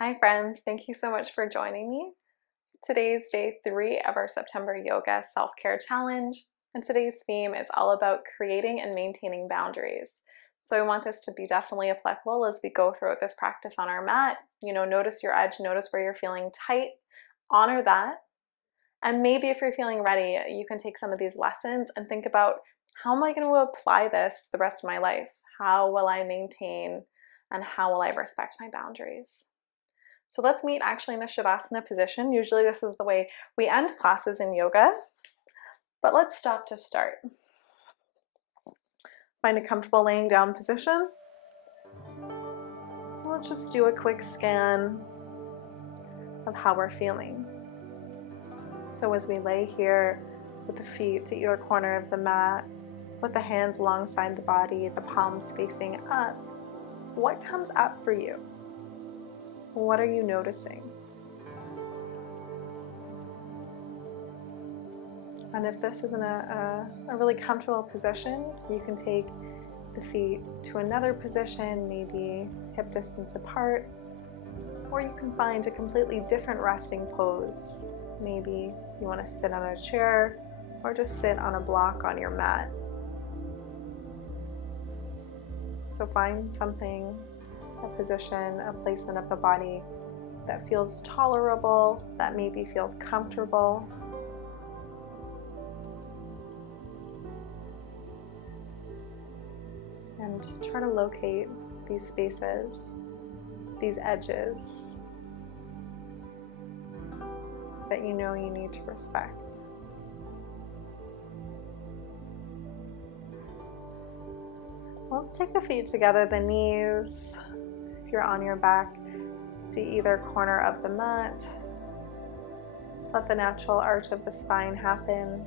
Hi friends, thank you so much for joining me. Today's day 3 of our September Yoga Self-Care Challenge, and today's theme is all about creating and maintaining boundaries. So I want this to be definitely applicable as we go throughout this practice on our mat. Notice your edge, notice where you're feeling tight, honor that, and maybe if you're feeling ready, you can take some of these lessons and think about, how am I going to apply this to the rest of my life? How will I maintain and how will I respect my boundaries? So let's meet actually in a Shavasana position. Usually this is the way we end classes in yoga, but let's stop to start. Find a comfortable laying down position. Let's just do a quick scan of how we're feeling. So as we lay here with the feet to either corner of the mat, with the hands alongside the body, the palms facing up, what comes up for you? What are you noticing? And if this isn't a really comfortable position, you can take the feet to another position, maybe hip distance apart, or you can find a completely different resting pose. Maybe you want to sit on a chair or just sit on a block on your mat. So find something, a position, a placement of the body that feels tolerable, that maybe feels comfortable. And try to locate these spaces, these edges that you know you need to respect. Let's take the feet together, the knees, if you're on your back, to either corner of the mat. Let the natural arch of the spine happen.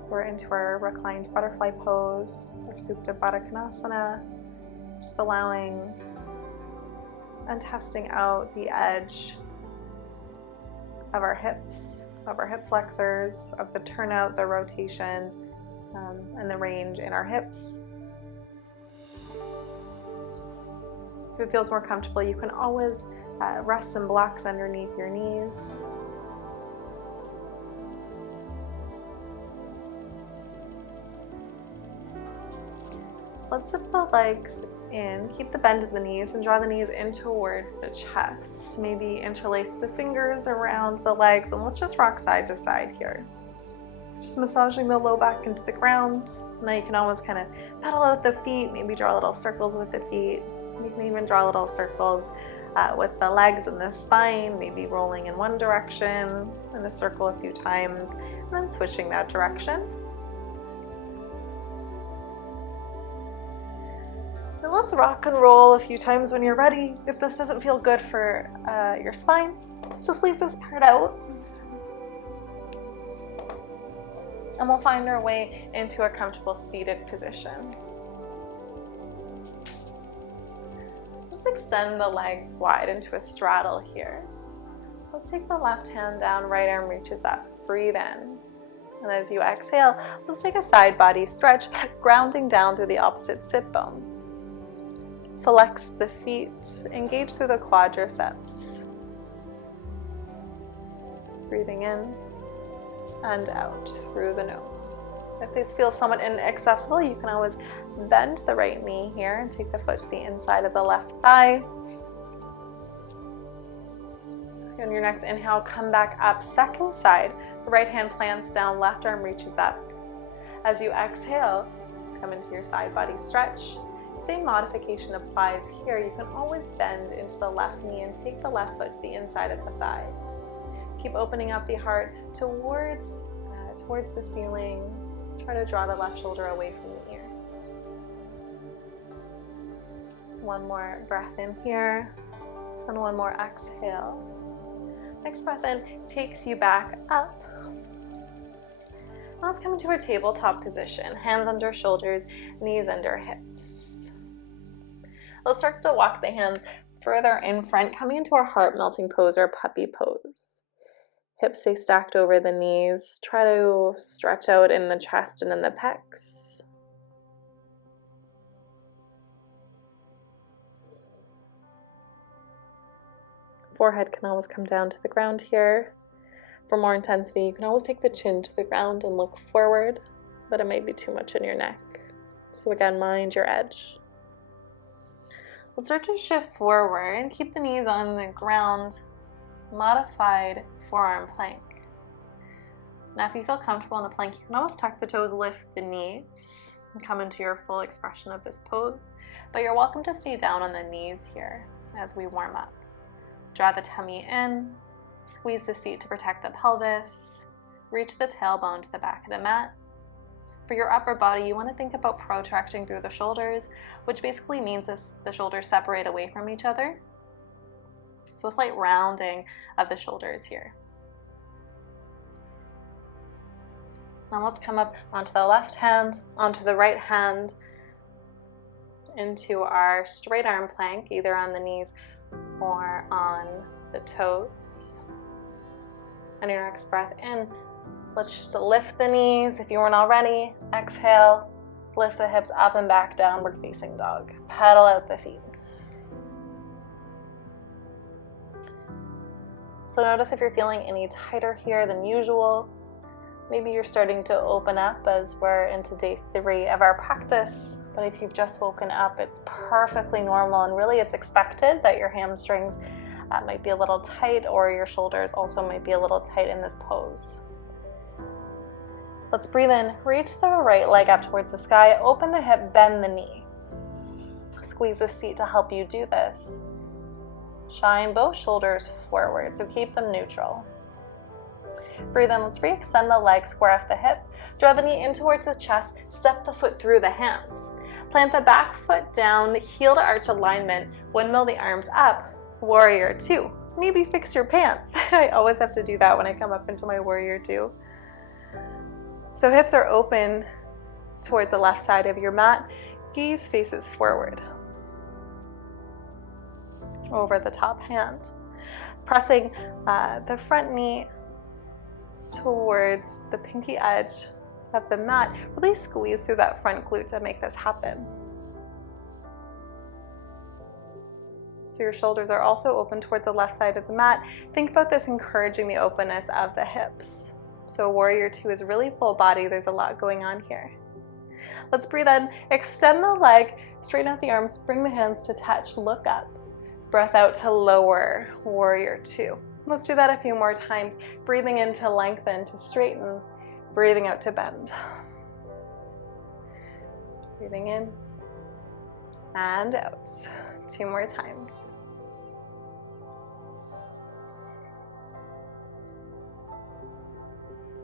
So we're into our reclined butterfly pose, or Supta Baddha Konasana, just allowing and testing out the edge of our hips, of our hip flexors, of the turnout, the rotation, and the range in our hips. If it feels more comfortable, you can always rest some blocks underneath your knees. Let's zip the legs in, keep the bend of the knees, and draw the knees in towards the chest. Maybe interlace the fingers around the legs, and let's just rock side to side here. Just massaging the low back into the ground. Now you can always kind of pedal out the feet, maybe draw little circles with the feet. You can even draw little circles with the legs and the spine, maybe rolling in one direction in a circle a few times, and then switching that direction. Now let's rock and roll a few times when you're ready. If this doesn't feel good for your spine, just leave this part out. And we'll find our way into a comfortable seated position. Let's extend the legs wide into a straddle here. We'll take the left hand down, right arm reaches up. Breathe in. And as you exhale, let's take a side body stretch, grounding down through the opposite sit bone. Flex the feet, engage through the quadriceps. Breathing in and out through the nose. If these feel somewhat inaccessible, you can always bend the right knee here and take the foot to the inside of the left thigh. On your next inhale, come back up, second side. The right hand plants down, left arm reaches up. As you exhale, come into your side body stretch. Same modification applies here. You can always bend into the left knee and take the left foot to the inside of the thigh. Keep opening up the heart towards the ceiling. Try to draw the left shoulder away from the ear. One more breath in here, and one more exhale. Next breath in takes you back up. Now let's come into a tabletop position. Hands under shoulders, knees under hips. Let's start to walk the hands further in front, coming into our heart melting pose or puppy pose. Hips stay stacked over the knees. Try to stretch out in the chest and in the pecs. Forehead can always come down to the ground here. For more intensity, you can always take the chin to the ground and look forward, but it may be too much in your neck. So again, mind your edge. Let's start to shift forward and keep the knees on the ground. Modified forearm plank. Now if you feel comfortable in the plank, you can always tuck the toes, lift the knees, and come into your full expression of this pose. But you're welcome to stay down on the knees here as we warm up. Draw the tummy in, squeeze the seat to protect the pelvis, reach the tailbone to the back of the mat. For your upper body, you want to think about protracting through the shoulders, which basically means the shoulders separate away from each other. So a slight rounding of the shoulders here. Now let's come up onto the left hand, onto the right hand, into our straight arm plank, either on the knees or on the toes. On your next breath in, let's just lift the knees if you weren't already. Exhale, lift the hips up and back, downward facing dog. Pedal out the feet. So notice if you're feeling any tighter here than usual. Maybe you're starting to open up as we're into day 3 of our practice. But if you've just woken up, it's perfectly normal, and really it's expected that your hamstrings might be a little tight, or your shoulders also might be a little tight in this pose. Let's breathe in, reach the right leg up towards the sky, open the hip, bend the knee. Squeeze the seat to help you do this. Shine both shoulders forward, so keep them neutral. Breathe in, let's re-extend the leg, square off the hip, draw the knee in towards the chest, step the foot through the hands. Plant the back foot down, heel to arch alignment, windmill the arms up, warrior 2. Maybe fix your pants. I always have to do that when I come up into my warrior 2. So hips are open towards the left side of your mat, gaze faces forward. Over the top hand. Pressing the front knee towards the pinky edge of the mat. Really squeeze through that front glute to make this happen. So your shoulders are also open towards the left side of the mat. Think about this encouraging the openness of the hips. So warrior 2 is really full body. There's a lot going on here. Let's breathe in, extend the leg, straighten out the arms, bring the hands to touch, look up. Breath out to lower, warrior 2. Let's do that a few more times. Breathing in to lengthen, to straighten. Breathing out to bend. Breathing in and out. 2 more times.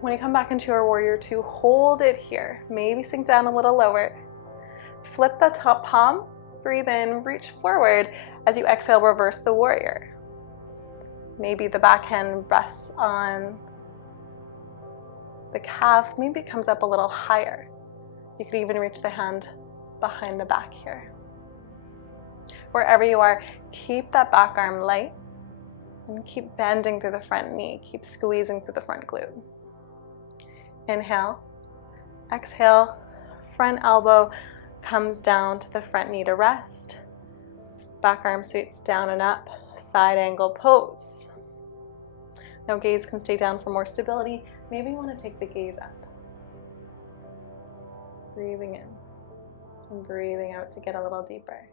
When you come back into your warrior 2, hold it here. Maybe sink down a little lower. Flip the top palm. Breathe in, reach forward. As you exhale, reverse the warrior. Maybe the back hand rests on the calf. Maybe it comes up a little higher. You could even reach the hand behind the back here. Wherever you are, keep that back arm light and keep bending through the front knee. Keep squeezing through the front glute. Inhale, exhale, front elbow comes down to the front knee to rest. Back arm sweeps down and up, side angle pose. Now gaze can stay down for more stability. Maybe you want to take the gaze up. Breathing in and breathing out to get a little deeper.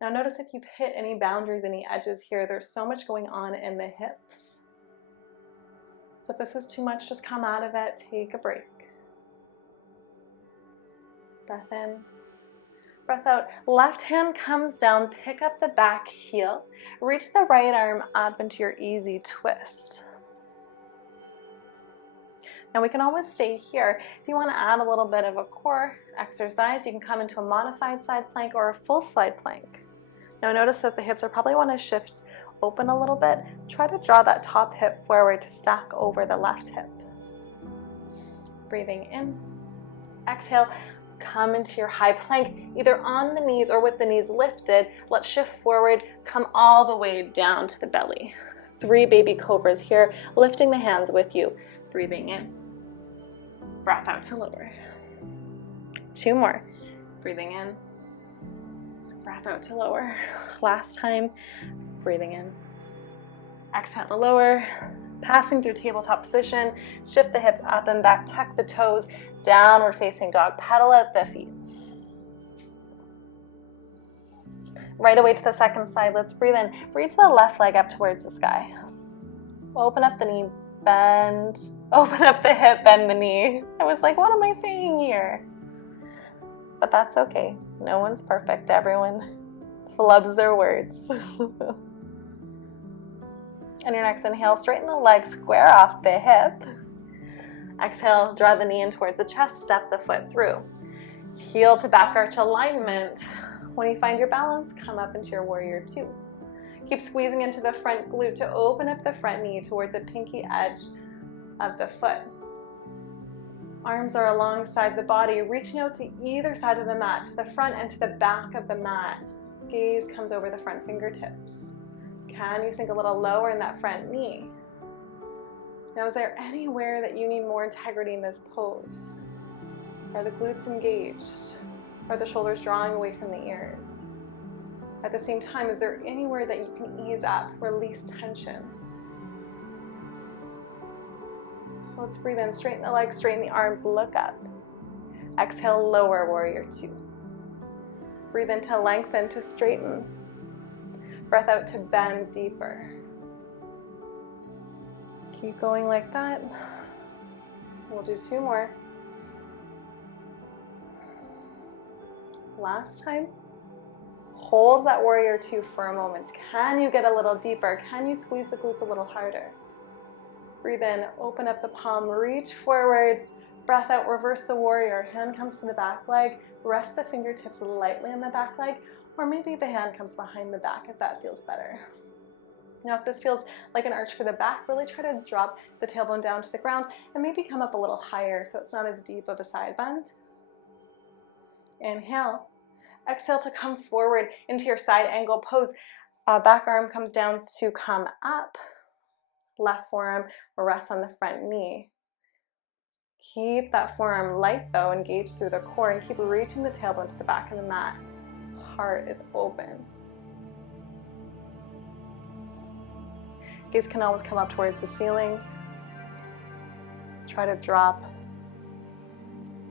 Now notice if you've hit any boundaries, any edges here. There's so much going on in the hips. So if this is too much, just come out of it, take a break. Breath in, breath out. Left hand comes down, pick up the back heel, reach the right arm up into your easy twist. Now we can always stay here. If you want to add a little bit of a core exercise, you can come into a modified side plank or a full side plank. Now notice that the hips are probably want to shift open a little bit. Try to draw that top hip forward to stack over the left hip. Breathing in, exhale, come into your high plank, either on the knees or with the knees lifted. Let's shift forward, come all the way down to the belly. 3 baby cobras here, lifting the hands with you. Breathing in, breath out to lower. 2 more. Breathing in, breath out to lower. Last time. Breathing in, Exhale to lower, passing through tabletop position. Shift the hips up and back, tuck the toes, downward facing dog, pedal out the feet. Right away to the second side, let's breathe in. Reach the left leg up towards the sky. Open up the knee, bend. Open up the hip, bend the knee. I was like, what am I saying here? But that's okay. No one's perfect. Everyone flubs their words. On your next inhale, straighten the leg, square off the hip. Exhale, draw the knee in towards the chest, step the foot through. Heel to back arch alignment. When you find your balance, come up into your warrior two. Keep squeezing into the front glute to open up the front knee towards the pinky edge of the foot. Arms are alongside the body, reaching out to either side of the mat, to the front and to the back of the mat. Gaze comes over the front fingertips. Can you sink a little lower in that front knee? Now, is there anywhere that you need more integrity in this pose? Are the glutes engaged? Are the shoulders drawing away from the ears? At the same time, is there anywhere that you can ease up, release tension? Let's breathe in, straighten the legs, straighten the arms, look up. Exhale, lower, warrior two. Breathe in to lengthen, to straighten. Breath out to bend deeper. Keep going like that. We'll do two more. Last time. Hold that warrior two for a moment. Can you get a little deeper? Can you squeeze the glutes a little harder? Breathe in, open up the palm, reach forward. Breath out, reverse the warrior. Hand comes to the back leg. Rest the fingertips lightly on the back leg, or maybe the hand comes behind the back if that feels better. Now, if this feels like an arch for the back, really try to drop the tailbone down to the ground and maybe come up a little higher so it's not as deep of a side bend. Inhale. Exhale to come forward into your side angle pose. Back arm comes down to come up. Left forearm rests on the front knee. Keep that forearm light though, engage through the core, and keep reaching the tailbone to the back of the mat. Heart is open. Gaze can always come up towards the ceiling. Try to drop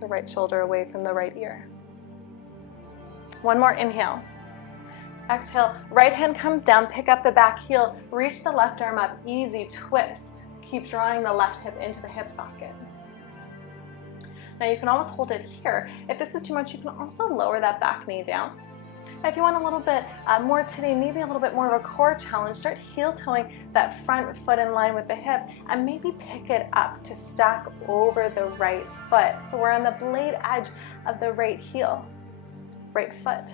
the right shoulder away from the right ear. One more inhale. Exhale, right hand comes down, pick up the back heel, reach the left arm up, easy twist. Keep drawing the left hip into the hip socket. Now you can always hold it here. If this is too much, you can also lower that back knee down. Now if you want a little bit more today, maybe a little bit more of a core challenge, start heel toeing that front foot in line with the hip and maybe pick it up to stack over the right foot. So we're on the blade edge of the right heel, right foot.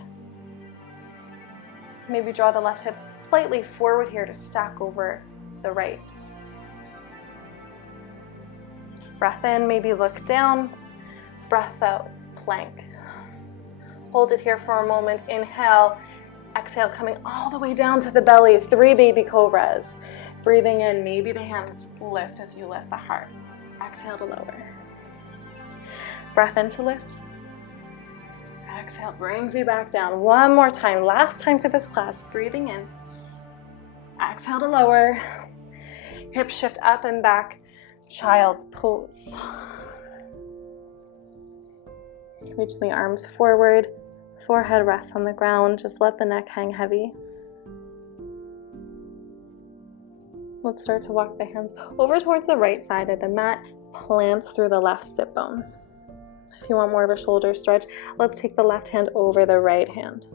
Maybe draw the left hip slightly forward here to stack over the right. Breath in, maybe look down. Breath out, plank. Hold it here for a moment. Inhale, exhale, coming all the way down to the belly. 3 baby cobras. Breathing in, maybe the hands lift as you lift the heart. Exhale to lower. Breath in to lift. Exhale brings you back down. One more time. Last time for this class. Breathing in. Exhale to lower. Hip shift up and back. Child's pose. Reach the arms forward. Forehead rests on the ground. Just let the neck hang heavy. Let's start to walk the hands over towards the right side of the mat. Plant through the left sit bone. If you want more of a shoulder stretch, let's take the left hand over the right hand.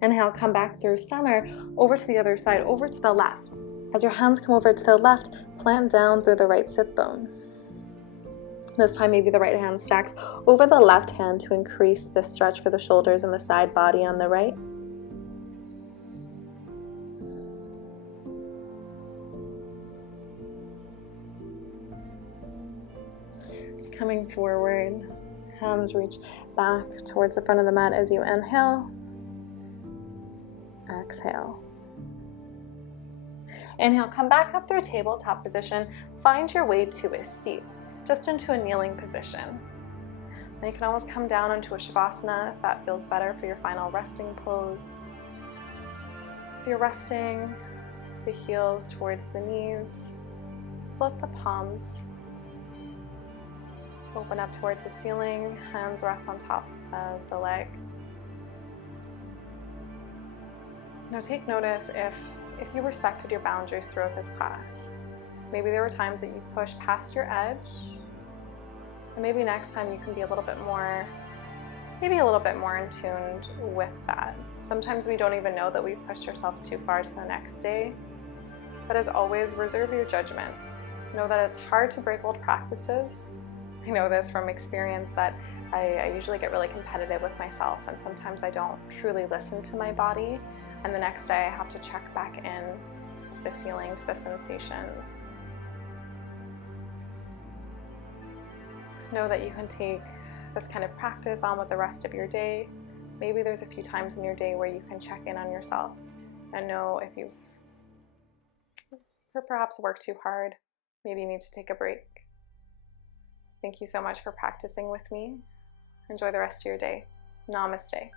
Inhale, come back through center, over to the other side, over to the left. As your hands come over to the left, plant down through the right sit bone. This time, maybe the right hand stacks over the left hand to increase the stretch for the shoulders and the side body on the right. Coming forward, hands reach back towards the front of the mat as you inhale. Exhale. Inhale, come back up through tabletop position. Find your way to a seat, just into a kneeling position. And you can always come down into a Shavasana if that feels better for your final resting pose. If you're resting, the heels towards the knees, just let the palms open up towards the ceiling, hands rest on top of the legs. Now take notice if you respected your boundaries throughout this class. Maybe there were times that you pushed past your edge, and maybe next time you can be a little bit more in tuned with that. Sometimes we don't even know that we've pushed ourselves too far to the next day, but as always, reserve your judgment. Know that it's hard to break old practices. I know this from experience that I usually get really competitive with myself, and sometimes I don't truly listen to my body, and the next day I have to check back in to the feeling, to the sensations. Know that you can take this kind of practice on with the rest of your day. Maybe there's a few times in your day where you can check in on yourself and know if you've perhaps worked too hard. Maybe you need to take a break. Thank you so much for practicing with me. Enjoy the rest of your day. Namaste.